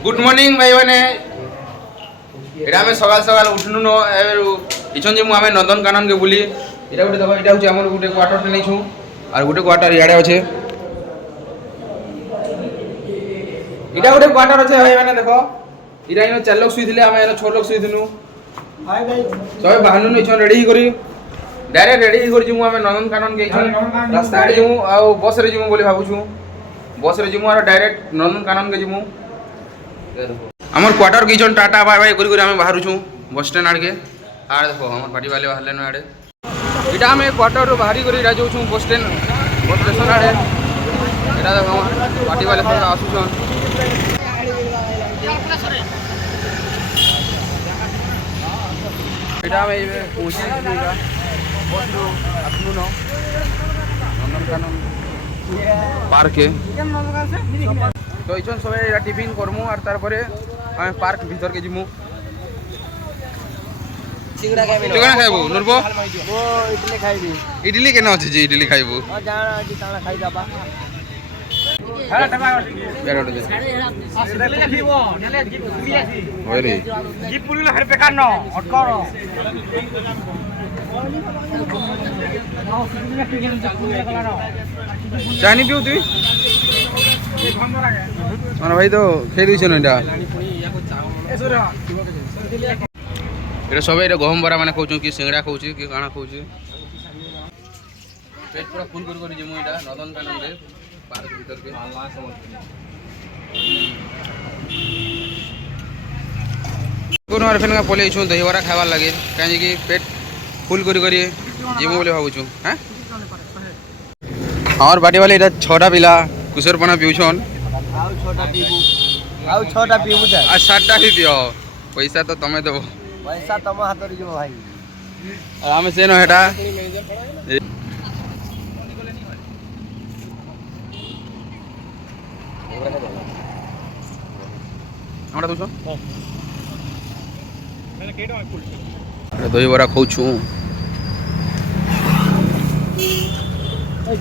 Good morning भाई मैंने এটা আমি সকাল সকাল উঠনু ন ইছন যে মু আমি নন্দনকানন কে বুলি এটা গোটে দেখো এটা হচ্ছে আমার গোটে কোয়ার্টার নেইছু আর গোটে কোয়ার্টার ইয়াড়ে আছে এটা গোটে কোয়ার্টার আছে ভাই মানে দেখো এটা ইনো 4 লোক শুইছিলে আমি এনো 6 লোক শুইতিনু ভাই ভাই সবাই বাহানু ইছন রেডি করি ডাইরেক্ট রেডি করি যে মু আমি নন্দনকানন কে ইছন রাস্তা রে যামু আর বস রে যামু বলি ভাবুছু বস রে যামু আর ডাইরেক্ট নন্দনকানন কে যামু আমার কোয়ার্টার কিছন টাটা বাই বাই করি আমি বাহারুছু বস স্ট্যান্ড আড়কে আর দেখো আমার পার্টি वाले বাহারলেন আড়ে এটা আমি কোয়ার্টার বাহারি করি এটা যাউছু বস স্ট্যান্ড বস স্টেশন আড়ে এটা দেখো আমার পার্টি वाले সব আসুছন এটা আমি পৌঁছে এটা বসলু আসলু ন নন্দনকানন পার্কে তো ইছন সবাই এটা টিফিন করমু আর তারপরে আমি পার্ক ভিতর কে জিমু সিংড়া খাইবো নুরবো ও ইডলি খাইবি ইডলি কেন আছে যে ইডলি খাইবো জানা আজ তালা খাই যাবা হ্যাঁ টাকা বেড়াড় দে ইডলি খাইবো নেলে গিফট পুলি আছে ওরে গিফট পুলি হর বেকার ন অটকর চানি পিউ তুই মানে ভাই তো খেয়ে দিয়েছ না এটা সবাই এটা গহম বরা মানে কৌছু কি সিংড়া কৌছি কি কাଣା কৌছি পেট পুরা ফুল করে যে মু এটা নন্দনকানন রে পার্ক ভিতর কে কোন আর ফেনকা পলে ইছু দহি বরা খাবার লাগে কাজে কি পেট ফুল করে জিমু বলে ভাবুছু হ্যাঁ আমার বাড়ি वाले এটা 6টা পিলা কুসরপনা পিউছন ଆଉ 6টা ପିବୁ আর 7টা ବି ପିଅ পয়সা তো তুমি দেবো পয়সা তম হাতরে দিব ভাই আর আমি সেন এটা আমরা দুছো মানে কেটো ফুল দই বড়া খাউছু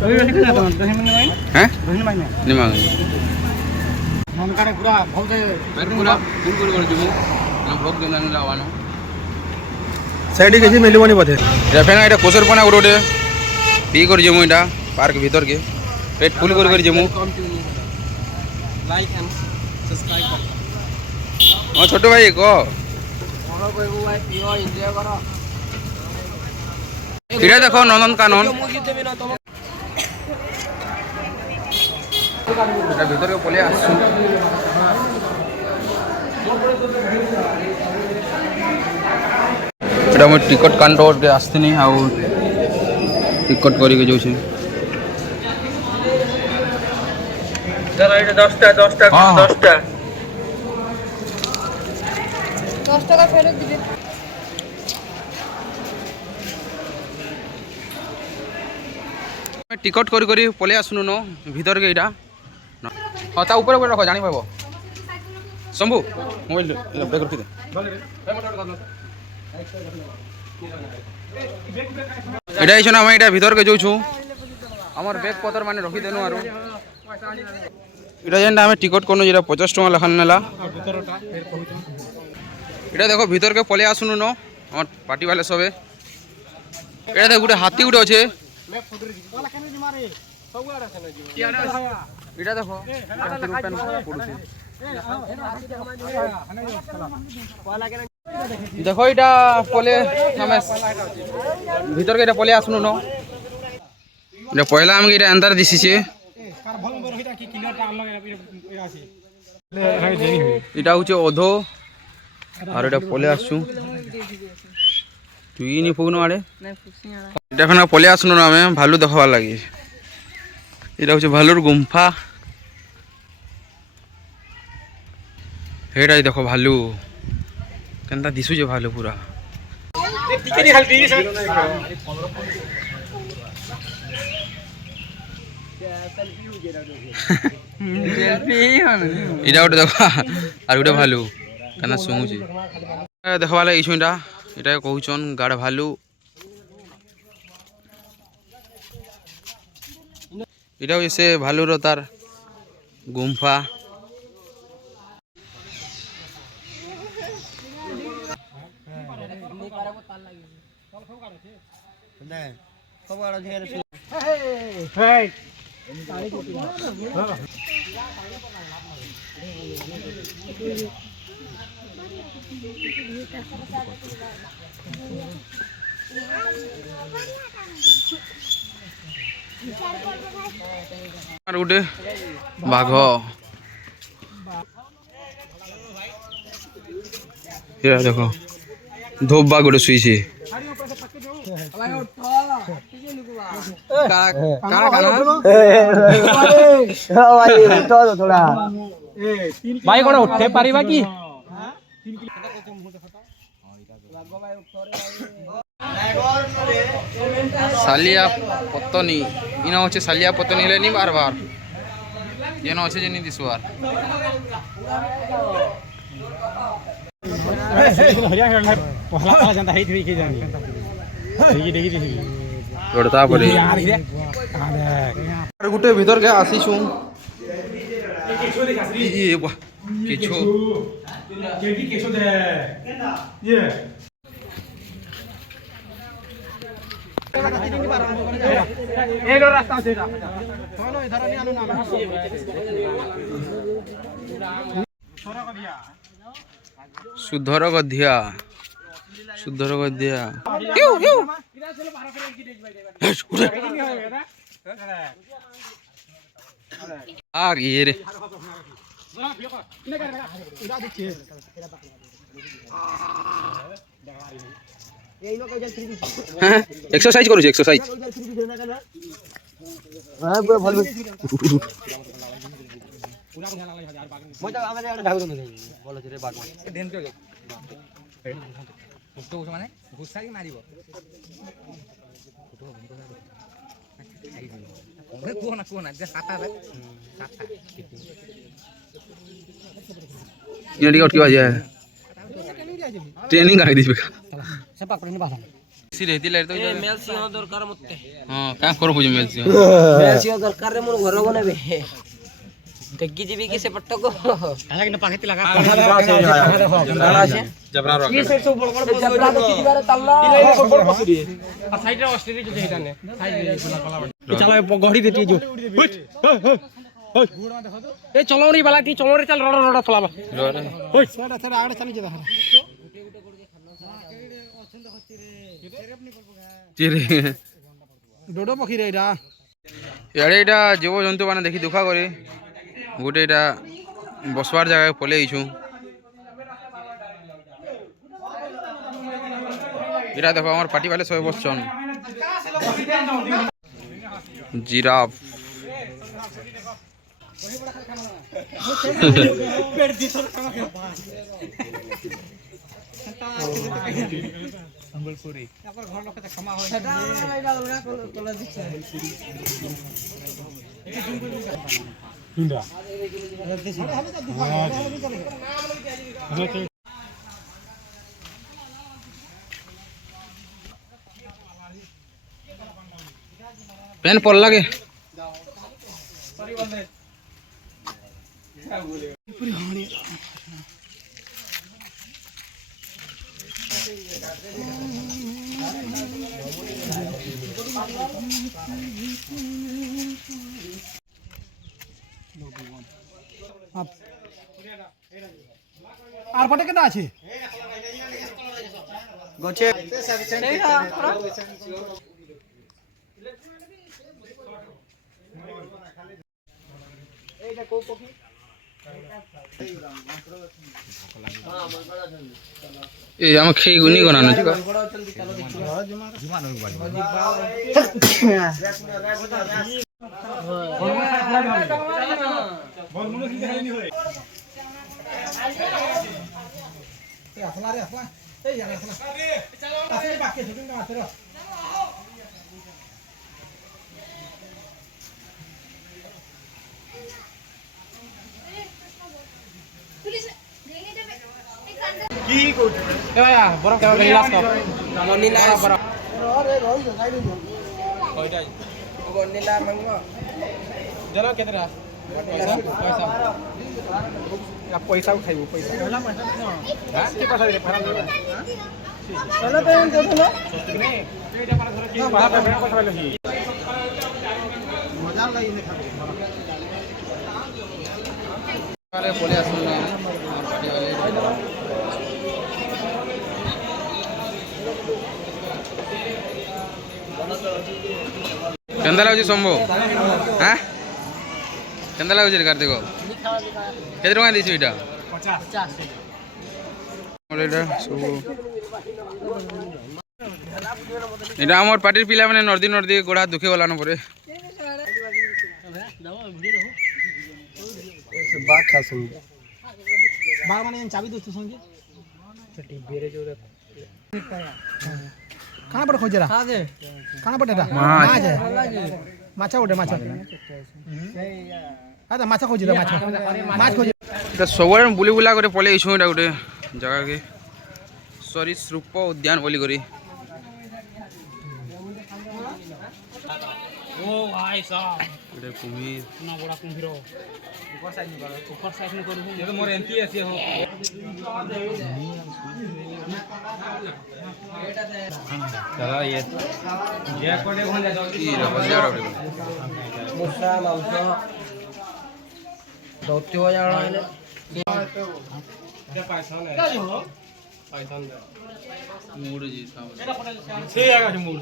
দই বড়া কেনা তো দই মানে ভাই হ্যাঁ দই মানে নিমা মন কারে পুরা বহুত পেট পুরা ফুল করে দিমু না ভোগ দিন না লাওয়ানো সাইডে গেছি মেলিবনি পথে এটা ফেনা এটা কোসরপনা উড়োটে পি করে জমু এটা পার্ক ভিতর কে পেট ফুল করে জমু লাইক এন্ড সাবস্ক্রাইব কর ও ছোট ভাই কো কোন কইবো ভাই পিও এনজয় করো এটা দেখো নন্দনকানন এটা ভিতরে পলে আসছু এটা মই টিকট কাউন্টার কে আসতিনি আউ টিকট করি কে যাউছি দাদা এটা 10 টাকা ফেরত দিবে টিকট করি পলে আসুন ন ভিতর কে এটা হ্যাঁ তা উপরে রাখো জানি পাব শম্ভু মোবাইল ব্যাগ রখি দে এটা এইছ না আমি এটা ভিতর কে যাউছু আমার ব্যাগ পত্র মানে রখি দেনু আর এটা যেটা আমি টিকট করনু যেটা 50 টাকা লেখান নেলা এটা দেখো ভিতর কে পলে আসুন ন আমার পার্টি वाले সবে এটা দেখ গুটে হাতি গুটে আছে এটা দেখো দেখো এটা পলে আমি ভিতর কে এটা পলে আসুন ন এটা পয়লা আমি এটা আন্দার দিছিছে এটা হচ্ছে অধো আর এটা পলে আসছু তুই নি ফুগনো আড়ে এটা ফেনা পলে আসুন না আমি ভালু দেখবার লাগে এটা হচ্ছে ভালুর গুম্ফা হেটাই দেখো ভালু কেনতা দিশুছে ভালু পুরা এটা গোটে দেখ আর গোটে ভালু কেন শুঙুছে দেখবার লাগে এইছু এটা কହୁছন গাড় ভালু এটা হচ্ছে ভালুর তার গুম্ফা আর গোটে বাঘ দেখ ধোপ বাঘ গোটে শুইছে ଭାଇ କଣ ଉଠେଇ ପାରିବା କି? सालिया पत्तनी इना होचे सालिया पत्तनी ले नी बार बार ये ना होचे जेनी दिसवार जोड़ता पड़े यार गुटे भीतर के आसी छु ये वाह केछो केडी केछो दे ये सुधर गधिया सुधर गधिया आग ये रे एक्सरसाइज करू एक्सरसाइज ट्रेनिंग आगे दीजिए रहती लाइट तो मेल सिंह दरकार मते हां का करो बुझ मेल सिंह दरकार रे मोर घर बनेबे टेकी जीबी के से पट्टो को आला कि पाखती लगा जबरा रो ये से सब बड़ बड़ जबरा तो किबारे तल्ला बड़ पसुरी आ साइड रे ऑस्ट्रेलिया जो हेताने साइड चलो गहड़ी देती जो ए चलोरी वाला ती चलोरी चल रड़ रड़ चलावा ओए थोड़ा थोड़ा आगे चली जा डोडो पखी रे एटा यारे एटा जीव जंतु माने देखि दुखा करे गोटे एटा बसवार जगह पले आइछु एटा देखो हमर पार्टी वाले सब बसछन जिराफ पेट दिसर खाना के संबलपुरी अपन घर लोग के क्षमा होय सेटा एटा लगा तोला दिछे इंदा पेन पड़ लगे আর পটে কেটা আছে গছে এইটা কো পক্ষী ए हम खेई गुनी गनानो छी কি করছিস এ ভাই বড় কেমন গ্লাস কাপ মনিলা বড় রে রই সাইড নি কয়টা মনিলা মঙ্গ জানো কেতরা পয়সা পয়সা খাইবো পয়সা হ্যাঁ কি পয়সা রে ফেরা वाले बोले असुन ना और पार्टी वाले केंदा लाଗୁଛି ସମ୍ଭୁ हां केंदा ଲାଗୁଛି रे कार्तिक केते टका ଦେଇଛୁ ଏଟା 50 ଏଟା ସବୁ ଏଟା ଆମର ପାର୍ଟିର ପିଲା ମାନେ ନର୍ଦି ନର୍ଦି ଗୋଡା ଦୁଖି ଗଲାନ ପରେ बात खा सुन बाग माने चाबी दोस्त संगे चटी बेरे जो खाना पड़ खोजरा हां दे खाना पड़ेटा माछ माछा उठे माछा आदा माछा खोजरा माछ माछ खोज त सबरे बुली बुला करे पले इछु एटा गुटे जगह के सरीसृप उद्यान बोली करी ओ भाई साहब एटा कुम्भीर ना बड़ा कुम्भीर ऊपर साइड में करू ये तो मोर एंटी ऐसे हो चलो ये कोडे कोन जा की रे बजार रे मुसा मांस दौत्य हो जाना है क्या पैसा ले पैसा ले मूड जी साहब ठीक है मूड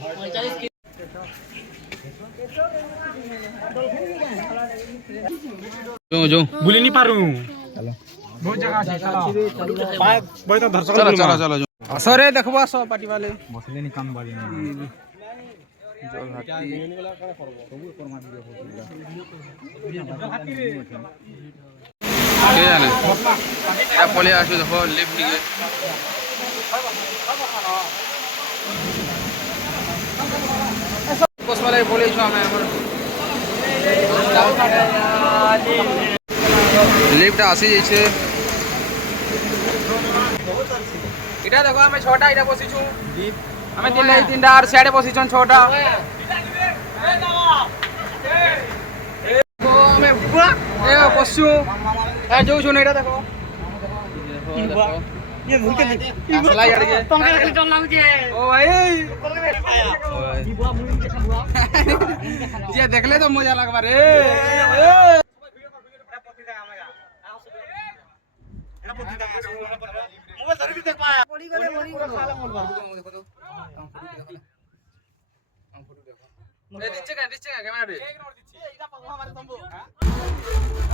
जो बुली नहीं पारू चलो बहुत जगह আছে चलो भाई तो दर्शक चलो चलो चलो असरे देखबा सब पार्टी वाले बसले नहीं काम बारी जल हाथी के जाने या पले आसो देखो लिफ्ट के बस वाले बोले छु हमें हमर लिफ्ट आसी जैसे इटा देखो हमें छोटा इटा बसी छु हमें तीनटा और साइड बसी छु छोटा ओ हमें पूरा ए बसु ए जो छु इटा देखो ये भूल के असला यार ये पंखे रख डर लागु जे ओ भाई ई बुआ मुड़ी देखा बुआ जे देखले तो मजा लगबा रे मोबाइल धरि भी देख पाया पड़ी गले मरी साला मोर ए दिच्छे का कैमरा रे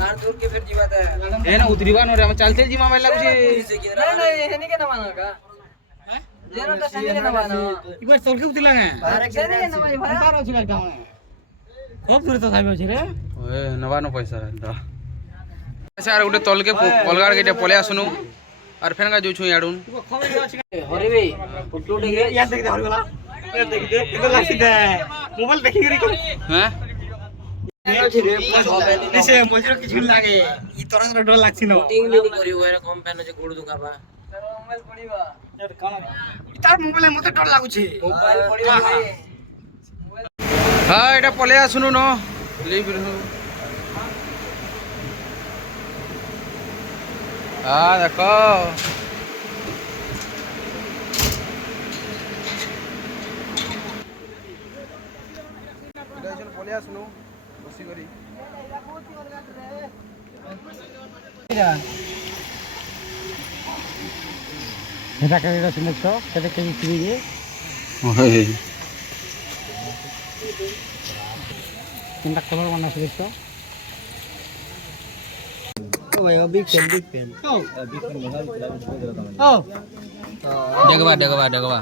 आर दूर के फिर जीवा था ए ना उतरीवा न रे हम चलते जीवा में लागु छे नहीं हेनी के नवाना का हैं जेनो तो सनी के नवाना एक बार चल के उतला है अरे सनी के नवाई भाई पार अछि लगा खूब दूर तो साइब अछि रे ओए नवा न पैसा दा अच्छा यार उठे तल के पलगाड़ के पले आसनु और फेन का जो छु याडुन हरि भाई फुटू उठ गया या देख दे हरि वाला ये देख दे इधर लासी दे मोबाइल देखि करी हैं दिसे मजरो किछु लागे ई तरह से डर लागछि न टिंग ले करियो एरा कम पेन जे गोड़ दुखाबा मोबाइल पड़ीबा यार काना इतार मोबाइल मते डर लागुछि मोबाइल पड़ीबा हां एटा पले आसनु न लिव हां देखो एटा पले आसनु बसी करी এটা কেডা শুনছো কেডা কেজি কিরিয়ে ओए কোনটা কলর বানা শুনছো ও ভাই বিগ ফ্যান ও বিগ ফ্যান ও देखबा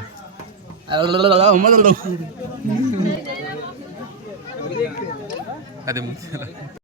अरे मुझे